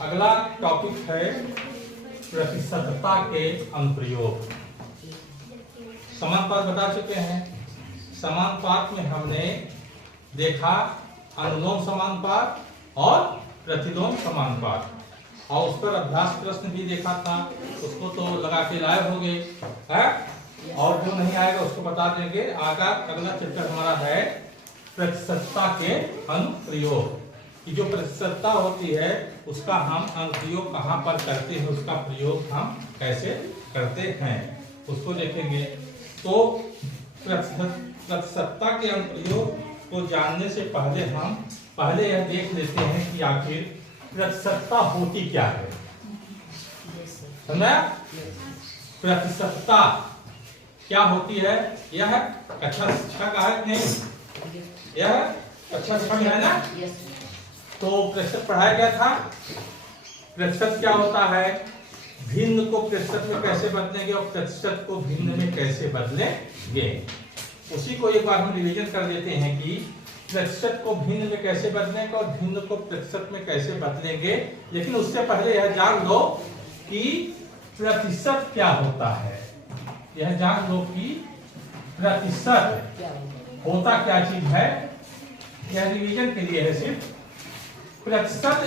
अगला टॉपिक है प्रतिशतता के अनुप्रयोग। समानुपात बता चुके हैं। समानुपात में हमने देखा अनुलोम समानुपात और प्रतिलोम समानुपात, और उस पर अभ्यास प्रश्न भी देखा था, उसको तो लगा के लाए होंगे है, और जो नहीं आएगा उसको बता देंगे। अगला चैप्टर हमारा है प्रतिशतता के अनुप्रयोग, कि जो प्रतिशतता होती है उसका हम अनुप्रयोग कहाँ पर करते हैं, उसका प्रयोग हम कैसे करते हैं उसको देखेंगे। तो प्रतिशतता के अनुप्रयोग को जानने से पहले यह देख लेते हैं कि आखिर प्रतिशतता होती क्या है। समझा? प्रतिशतता क्या होती है? यह कक्षा 6 का है नहीं? यह कक्षा 6 में है ना? तो प्रतिशत पढ़ाया गया था। प्रतिशत क्या होता है, भिन्न को प्रतिशत में कैसे बदलेंगे और प्रतिशत को भिन्न में कैसे बदलेंगे, उसी को एक बार हम रिवीजन कर देते हैं कि प्रतिशत को भिन्न में कैसे बदलेंगे और भिन्न को प्रतिशत में कैसे बदलेंगे। लेकिन उससे पहले यह जान लो कि प्रतिशत क्या होता है। यह जान लो कि प्रतिशत होता क्या चीज है, यह रिवीजन के लिए है सिर्फ। प्रतिशत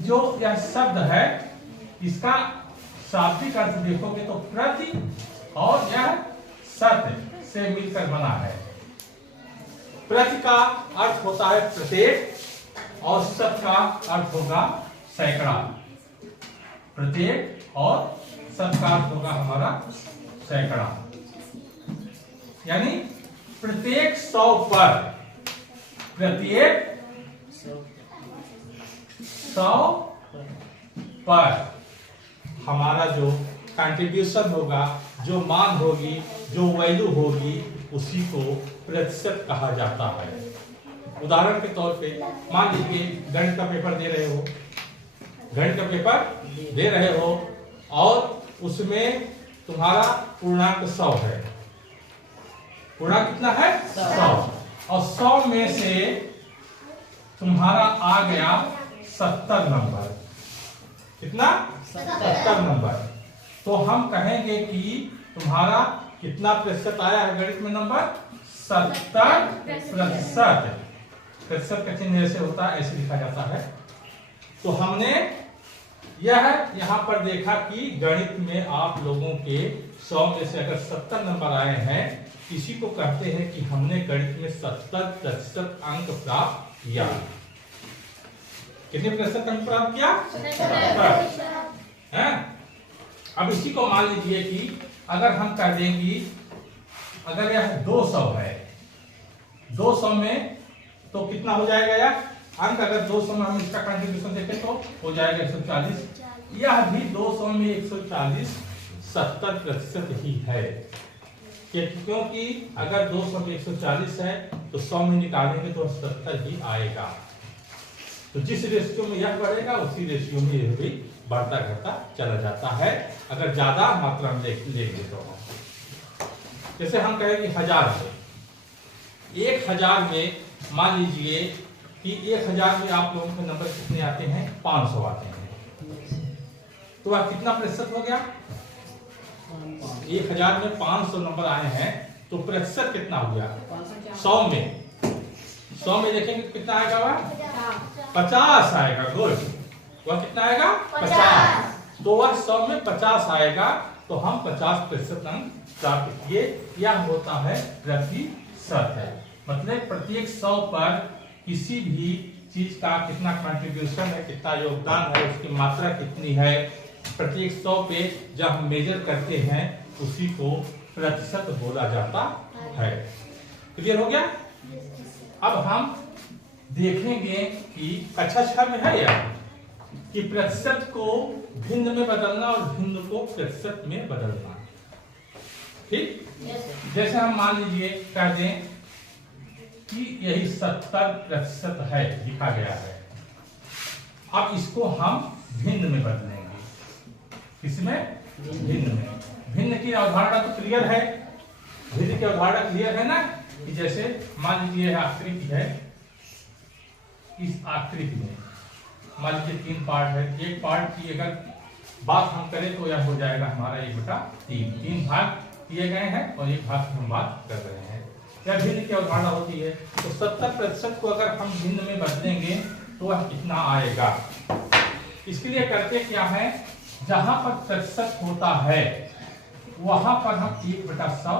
जो यह शब्द है, इसका शाब्दिक अर्थ देखोगे तो प्रति और यह शत से मिलकर बना है। प्रति का अर्थ होता है प्रत्येक और शत का अर्थ होगा सैकड़ा। प्रत्येक और शत का अर्थ होगा हमारा सैकड़ा, यानी प्रत्येक 100 पर, प्रत्येक 100 पर हमारा जो कंट्रीब्यूशन होगा, जो मान होगी, जो वैल्यू होगी, उसी को प्रतिशत कहा जाता है। उदाहरण के तौर पे मान लीजिए गणित का पेपर दे रहे हो, गणित का पेपर दे रहे हो और उसमें तुम्हारा पूर्णांक 100 है। पूर्णांक कितना है? 100। और 100 में से तुम्हारा आ गया 70 नंबर। कितना? 70 नंबर। तो हम कहेंगे कि तुम्हारा कितना प्रतिशत आया है गणित में नंबर? 70%। प्रतिशत का चिन्ह ऐसे होता है, ऐसे लिखा जाता है। तो हमने यह यहाँ पर देखा कि गणित में आप लोगों के 100 में से अगर 70 नंबर आए हैं, इसी को कहते हैं कि हमने गणित में 70% अंक प्राप्त किया। कितने प्रतिशत अंक प्राप्त किया? 70। अब इसी को मान लीजिए कि अगर हम कह देंगे अगर यह 200 है, 200 में तो कितना हो जाएगा यह अंक? अगर 200 में हम इसका कंट्रीब्यूशन देखें तो हो जाएगा 140। यह भी 200 में 140 70% ही है, क्योंकि अगर 200 में 140 है तो 100 में निकालेंगे तो 70 ही आएगा। तो जिस रेशियो में यह बढ़ेगा उसी रेशियो में यह भी बढ़ता घटता चला जाता है, अगर ज्यादा मात्रा में लेंगे तो। जैसे हम कहें कि 1000 है, 1000 में मान लीजिए कि 1000 में आप लोगों के नंबर कितने आते हैं? 500 आते हैं। तो वह कितना प्रतिशत हो गया? 1000 में 500 नंबर आए हैं तो प्रतिशत कितना हो गया? 100 में देखेंगे कितना आएगा? वह 50 आएगा। गुड। वह कितना आएगा? 50। तो वह 100 में 50 आएगा, तो हम 50% अंक प्राप्त किए। यह होता है प्रतिशत है, मतलब प्रत्येक 100 पर किसी भी चीज का कितना कंट्रीब्यूशन है, कितना योगदान है, उसकी मात्रा कितनी है, प्रत्येक 100 पे जब हम मेजर करते हैं उसी को प्रतिशत बोला जाता है। क्लियर हो गया? अब हम देखेंगे कि कक्षा 6 में है यह कि प्रतिशत को भिन्न में बदलना और भिन्न को प्रतिशत में बदलना। ठीक? जैसे हम मान लीजिए कह दें कि यही 70% है, लिखा गया है। अब इसको हम भिन्न में बदलेंगे। किसमें? भिन्न में। भिन्न की अवधारणा तो क्लियर है, भिन्न की अवधारणा क्लियर है ना, कि जैसे मान लीजिए आकृति है, इस आकृति में मान लीजिए 3 पार्ट है, एक पार्ट की अगर बात हम करें तो यह हो जाएगा हमारा 1/3। 3 भाग किए गए हैं और एक भाग की हम बात कर रहे हैं। यह भिन्न की अवधारणा होती है। तो 70% को अगर हम भिन्न में बदलेंगे तो वह कितना आएगा। इसके लिए करते क्या है, जहां पर प्रतिशत होता है वहां पर हम 1/100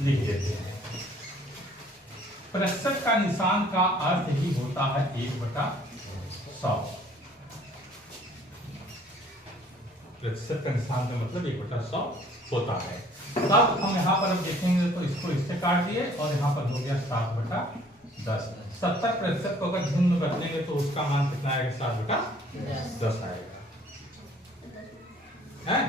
लिख देते हैं। प्रतिशत का निशान का अर्थ ही होता है 1/100। प्रतिशत का निशान का मतलब 1/100 होता है। तब हम यहाँ पर अब देखेंगे तो इसको इससे काट दिए और यहाँ पर हो गया 7/10। 70% को अगर भिन्न में बदलेंगे तो उसका मान कितना आएगा, 7/10 आएगा है।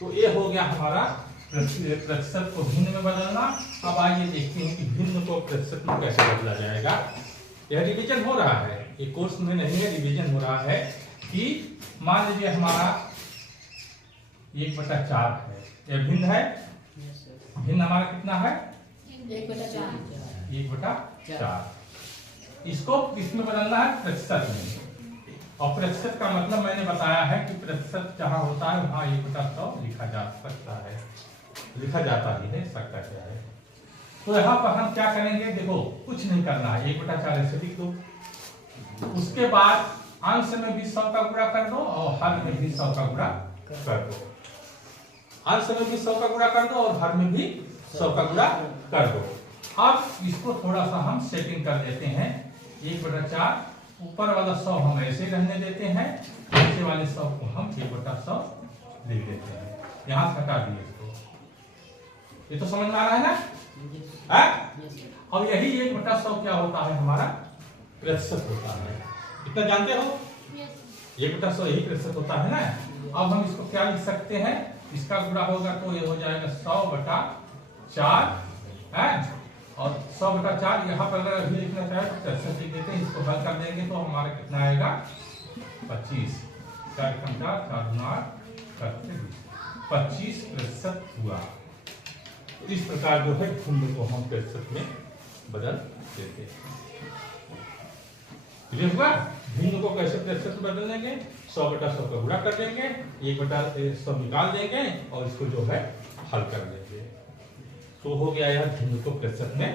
तो ये हो गया हमारा प्रतिशत को भिन्न में बदलना। अब आइए देखते हैं कि भिन्न को प्रतिशत में कैसे बदला जाएगा। यह रिवीजन हो रहा है, ये कोर्स में नहीं है, रिवीजन हो रहा है कि मान लीजिए हमारा 1/4 है, यह भिन्न है। भिन्न हमारा कितना है, 1/4। इसको किसमें बदलना है, प्रतिशत में। और प्रतिशत का मतलब मैंने बताया है कि प्रतिशत जहां होता है वहां 1/100 लिखा जा सकता है, लिखा जाता ही है, सकता क्या है। तो यहाँ पर हम क्या करेंगे, देखो कुछ नहीं करना है, 1/4 ऐसे लिख दो। उसके बाद अंश में भी 100 का गुणा कर दो और हर में भी 100 का गुणा कर दो। अंश में भी 100 का गुणा कर दो और हर में भी 100 का गुणा कर दो। अब इसको थोड़ा सा हम सेटिंग कर देते हैं। 1/4 ऊपर वाला 100 हम ऐसे रहने देते हैं, नीचे वाले 100 को हम 1/100 लिख देते हैं। यहाँ से हटा दिए इसको। ये तो समझ में आ रहा है ना। अब यही 1/100 क्या होता है, हमारा प्रतिशत होता है। इतना जानते हो, 1/100 यही प्रतिशत होता है ना। अब हम इसको क्या लिख सकते हैं, इसका गुणा होगा तो ये हो जाएगा 100/4 है। और 100/4 यहाँ पर अगर अभी लिखना चाहे तो प्रतिशत लिख देते हैं। इसको हल कर देंगे तो हमारा कितना आएगा, 25। 25% हुआ। इस प्रकार जो है भिन्न को हम प्रतिशत में बदल देते हैं। भिन्न को कैसे प्रतिशत में बदल देंगे, 100/100 का गुणा कर देंगे, 1/100 निकाल देंगे और इसको जो है हल कर देंगे। तो हो गया यह भिन्न को प्रतिशत में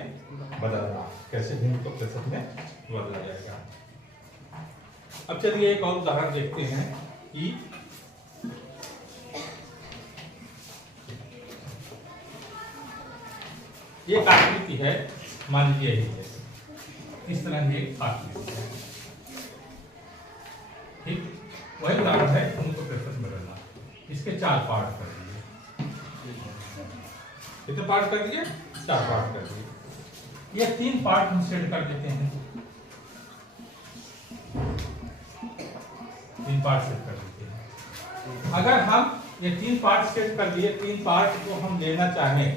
बदलना। कैसे भिन्न को प्रतिशत में बदला जाएगा। अब चलिए एक और उदाहरण देखते हैं कि एक आकृति है, मान लीजिए यही है, इस तरह एक आकृति है, ठीक। वही उदाहरण है भिन्न को प्रतिशत में बदलना। इसके 4 पार्ट कर दिए, कितने पार्ट कर दिए, 4 पार्ट कर दिए। ये 3 पार्ट हम सेट कर देते हैं, 3 पार्ट सेट कर देते हैं। अगर हम ये 3 पार्ट सेट कर दिए, 3 पार्ट को हम लेना चाहें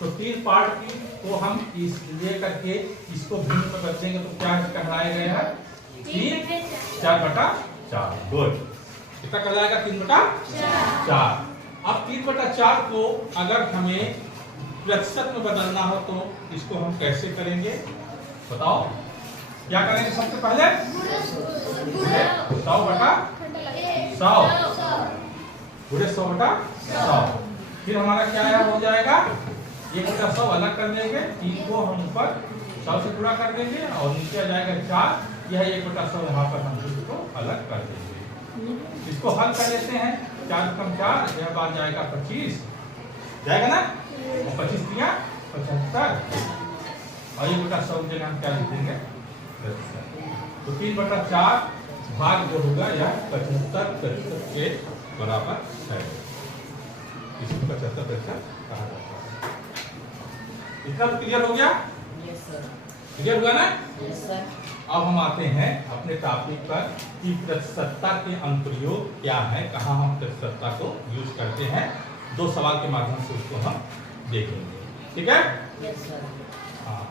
तो 3 पार्ट की को हम इस ले करके इसको भिन्न में बदलेंगे तो क्या कहलाया गया है, 3/4। गुड। कितना कहलाएगा, 3/4। अब 3/4 को अगर हमें प्रतिशत में बदलना हो तो इसको हम कैसे करेंगे, बताओ। क्या करेंगे, सबसे पहले 100/100 फिर हमारा क्या हो जाएगा, 1/100 अलग कर देंगे, 3 को हम ऊपर 100 से गुणा कर देंगे और नीचे आ जाएगा 4। यह 1/100 यहाँ पर हम इसको अलग कर देंगे। इसको हल कर लेते हैं, 4 कम 4, यह बात जाएगा 25 जाएगा ना, 25 दिया 75 और 1/100 जगह हम क्या लिख देंगे, तो 3/4 भाग जो होगा यह 75% के बराबर है। इसको 75% कहा जाता है। इतना क्लियर हो गया, क्लियर हुआ ना। अब हम आते हैं अपने टॉपिक पर कि प्रतिशतता के अनुप्रयोग क्या है, कहाँ हम प्रतिशतता को यूज करते हैं। 2 सवाल के माध्यम से उसको हम देखेंगे, ठीक है। हाँ,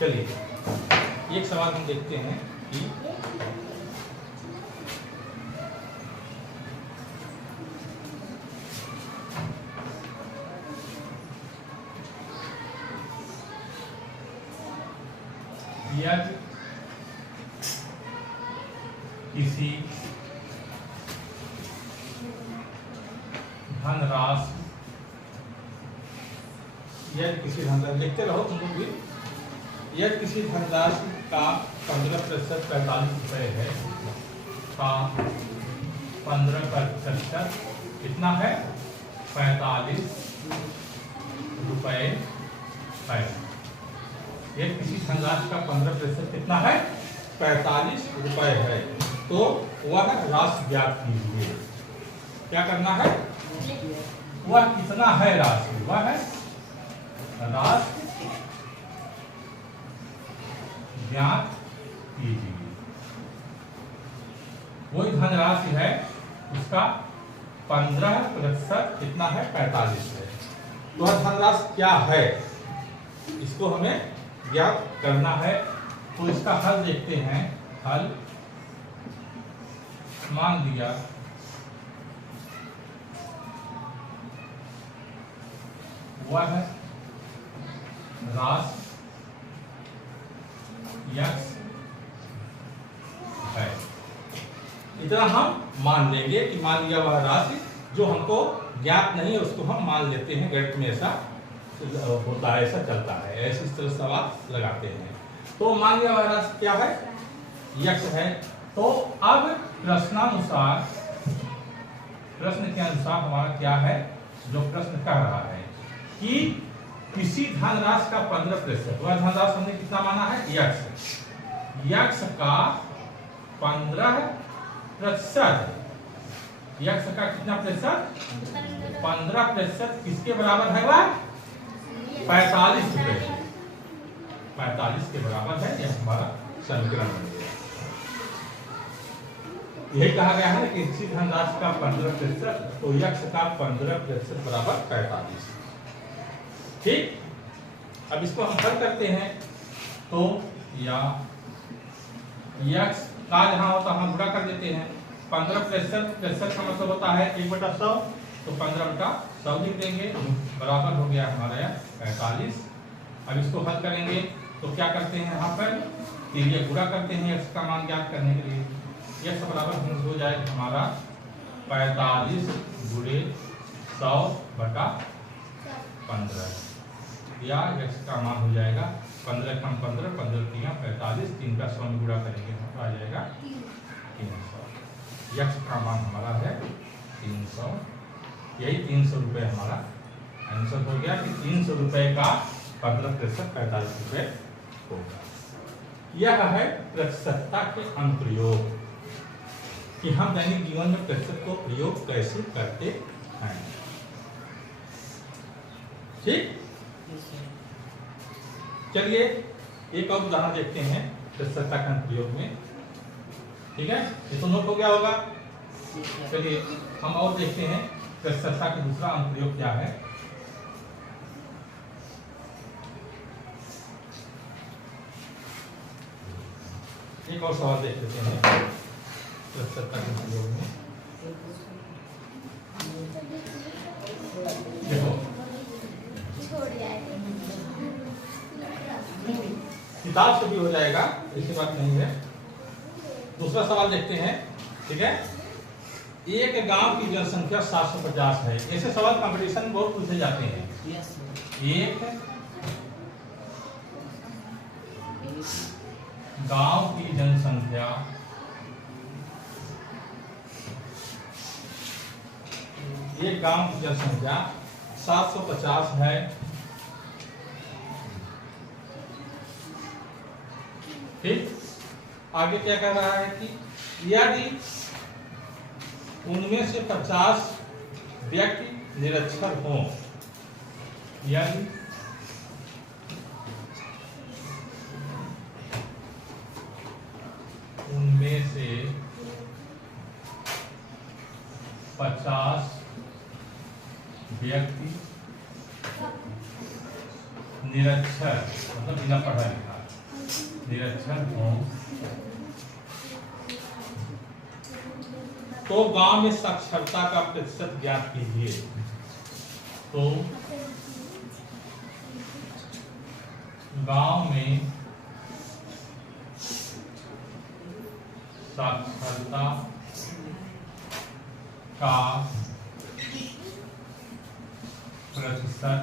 चलिए एक सवाल हम देखते हैं कि यदि किसी धनराशि, यदि किसी धनराशि, लिखते रहो तुम लोग भी, यदि किसी धनराशि का 15% 45 रुपये है, का 15% कितना है? 45 रुपये है। यदि किसी धनराशि का 15% कितना है? 45 रुपये है, तो वह राशि ज्ञात कीजिए। क्या करना है? वह कितना है राशि, वह है राशि ज्ञात कीजिए। वही धनराशि है, उसका 15% कितना है? 45 है। तो वह धनराशि क्या है, इसको हमें ज्ञात करना है। तो इसका हल देखते हैं। हल, मान लिया वह राशि यक्स है। इतना हम मान लेंगे कि मान लिया वह राशि, जो हमको ज्ञात नहीं है उसको हम मान लेते हैं। गणित में ऐसा होता है, ऐसा चलता है, ऐसे इस तरह सवाल लगाते हैं। तो मान लिया वह राशि क्या है? यक्स है। तो अब प्रश्नानुसार, प्रश्न के अनुसार हमारा क्या है, जो प्रश्न कह रहा है कि किसी धनराशि का 15%, वह धनराशि हमने कितना माना है? यक्स। यक्स का 15%, यक्स का कितना प्रतिशत? 15% किसके बराबर है? वह 45 रुपये, 45 के बराबर है। यह हमारा समीकरण बन गया। यही कहा गया है ना कि किसी धनराशि का 15%, तो यक्स का 15% बराबर 45। ठीक, अब इसको हम हल करते हैं। तो या यक्स का जहां होता हम गुणा कर देते हैं। 15% का मतलब होता है 1/100, तो 15/100 लिख देंगे, बराबर हो गया हमारा 45। अब इसको हल करेंगे तो क्या करते हैं, यहाँ पर ये गुणा करते हैं x का मान ज्ञात करने के लिए। x बराबर हो जाए हमारा 45 गुणे 100/15, या x का मान हो जाएगा 15 कम 15, 15 3 45, 3 का 100 में गुणा करेंगे आ जाएगा 300। x का मान हमारा है 300। यही 300 रुपये हमारा आंसर हो गया कि 300 रुपये का 15% 45 रुपये होगा। यह है प्रतिशतता के अनुप्रयोग, कि हम दैनिक जीवन में प्रतिशत को प्रयोग कैसे करते हैं। ठीक, चलिए एक और उदाहरण देखते हैं प्रतिशतता के अनुप्रयोग में। ठीक है, ये तो नोट हो गया होगा। चलिए हम और देखते हैं प्रतिशतता का दूसरा अनुप्रयोग क्या है। एक और सवाल देख लेते हैं प्रतिशतता के अनुप्रयोग में। देखो, किताब से भी हो जाएगा, ऐसी बात नहीं है। दूसरा सवाल देखते हैं। ठीक है, एक गांव की जनसंख्या 750 है। ऐसे सवाल कंपटीशन में बहुत पूछे जाते हैं। एक गांव की जनसंख्या एक गांव की जनसंख्या 750 है। ठीक, आगे क्या कह रहा है कि यदि उनमें से 50 व्यक्ति निरक्षर हों, यदि उनमें से 50 व्यक्ति निरक्षर, मतलब बिना पढ़ा लिखा निरक्षर हों, तो गांव में साक्षरता का प्रतिशत ज्ञात कीजिए। तो गांव में प्रतिशतता का प्रतिशत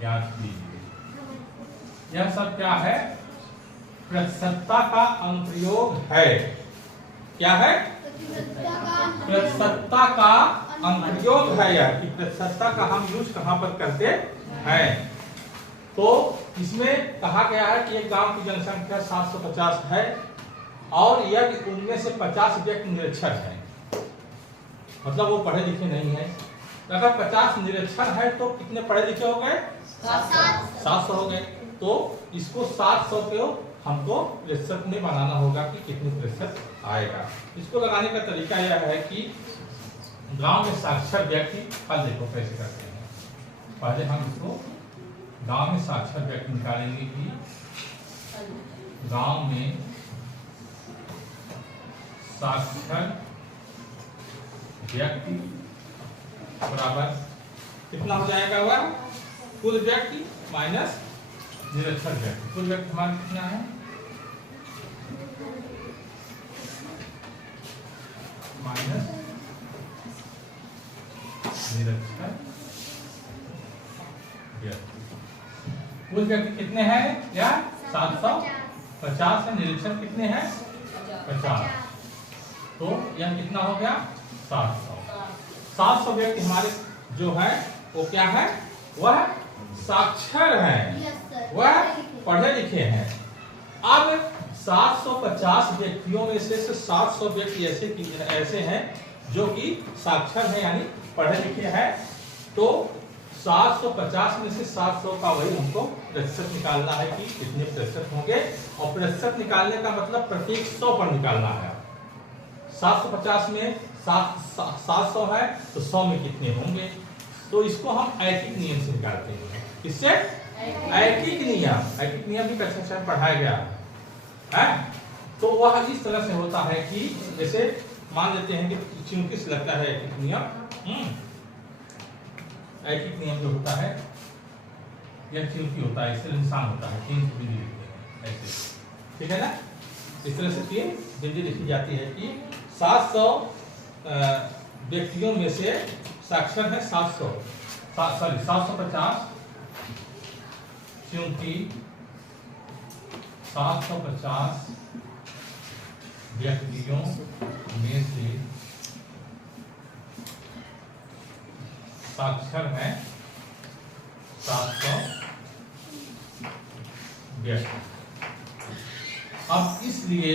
ज्ञात कीजिए। यह सब क्या है? प्रतिशतता का अनुप्रयोग है। क्या है? प्रतिशतता का अनुप्रयोग है यह, कि प्रतिशतता का हम यूज कहां पर करते हैं। तो इसमें कहा गया है कि एक गांव की जनसंख्या 750 है और यदि उनमें से 50 व्यक्ति निरक्षर है, मतलब वो पढ़े लिखे नहीं है। अगर 50 निरक्षर है तो कितने पढ़े लिखे हो गए? 700 हो गए। तो इसको 700 को हमको प्रतिशत में बनाना होगा कि कितने प्रतिशत आएगा। इसको लगाने का तरीका यह है कि गांव में साक्षर व्यक्ति, कल देखो कैसे करते हैं। पहले हम इसको गांव में साक्षर व्यक्ति निकालेंगे कि गांव में साक्षर व्यक्ति बराबर कितना हो जाएगा? वह कुल व्यक्ति माइनस निरक्षर व्यक्ति। कुल व्यक्ति हमारा कितना है? माइनस निरक्षर व्यक्ति। कुल व्यक्ति कितने हैं? या 750 है। निरक्षर कितने हैं? 50। तो यह कितना हो गया? 700 व्यक्ति हमारे जो है वो क्या है? वह साक्षर हैं, वह पढ़े लिखे हैं। अब 750 व्यक्तियों में से 700 व्यक्ति ऐसे हैं जो कि साक्षर हैं, यानी पढ़े लिखे हैं। तो 750 में से 700 का वही हमको प्रतिशत निकालना है कि कितने प्रतिशत होंगे। और प्रतिशत निकालने का मतलब प्रत्येक 100 पर निकालना है। 750 में 700 है तो 100 में कितने होंगे। तो इसको हम ऐकिक नियम से निकालते हैं। इससे ऐकिक नियम भी कक्षा में पढ़ाया गया है। तो वह इस तरह से होता है कि जैसे मान लेते हैं कि चूंकि से लगता है ऐकिक नियम। ऐकिक नियम जो होता है यह चूंकि होता है, इससे निशान होता है, 3 बिंदु लिखते हैं ऐसे, ठीक है ना। इस तरह से 3 बिंदु लिखी जाती है कि 700 व्यक्तियों में से साक्षर है 750, क्योंकि 750 व्यक्तियों में से साक्षर है 700 व्यक्ति। अब इसलिए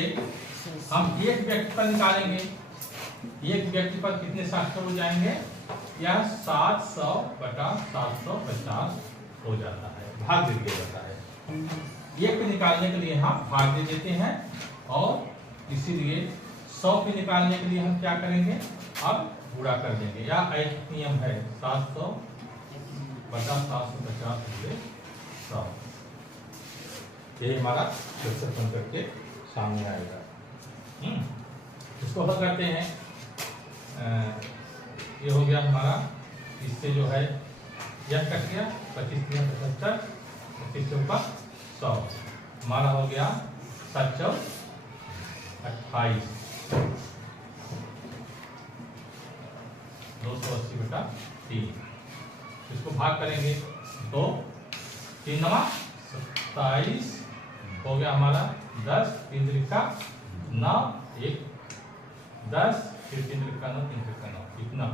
हम एक व्यक्ति पर निकालेंगे। एक व्यक्ति पर कितने साक्षर हो जाएंगे? यह 700 बटा 750 हो जाता है, भाग दे दिया जाता है। एक पे निकालने के लिए हम भाग दे देते हैं और इसीलिए 100 पे निकालने के लिए हम क्या करेंगे? अब गुणा कर देंगे। या एक नियम है 700 बटा 750 हुए 100। ये हमारा प्रतिशत बन करके सामने आएगा। इसको हल करते हैं। ये हो गया हमारा, इससे जो है यह कट गया, 25 3 75, 25 चौका 100, हमारा हो गया 7 चौक 28, 280 बटा 3। इसको भाग करेंगे तो 3 नवा 27 हो गया हमारा 10, 3 त्रिका 9, 1 10, फिर 3 त्रिका 9, 3 त्रिका 9, इतना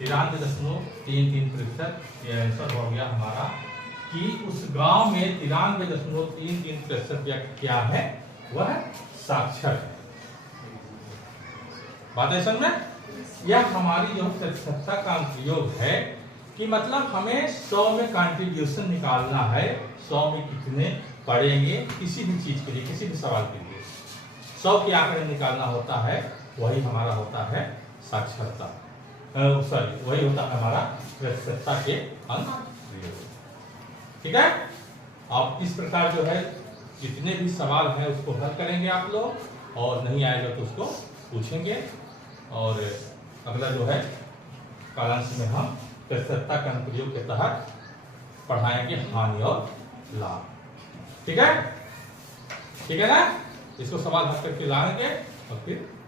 93.33%। ये आंसर हो गया हमारा कि उस गांव में 93.33% व्यक्ति क्या है? वह साक्षर है। बात है समझ में? यह हमारी जो प्रतिशतता का प्रयोग है कि मतलब हमें 100 में कंट्रीब्यूशन निकालना है। 100 में कितने पढ़ेंगे किसी भी चीज के लिए, किसी भी सवाल के लिए 100 के आंकड़े निकालना होता है। वही हमारा होता है साक्षरता, सॉरी वही होता है हमारा प्रतिशतता के अनुप्रयोग। ठीक है। आप इस प्रकार जो है जितने भी सवाल हैं उसको हल करेंगे आप लोग, और नहीं आएगा तो उसको पूछेंगे। और अगला जो है कालांश में हम प्रतिशतता के अनुप्रयोग के तहत पढ़ाएंगे हानि और लाभ। ठीक है, ठीक है ना। इसको सवाल हल करके लाएंगे और फिर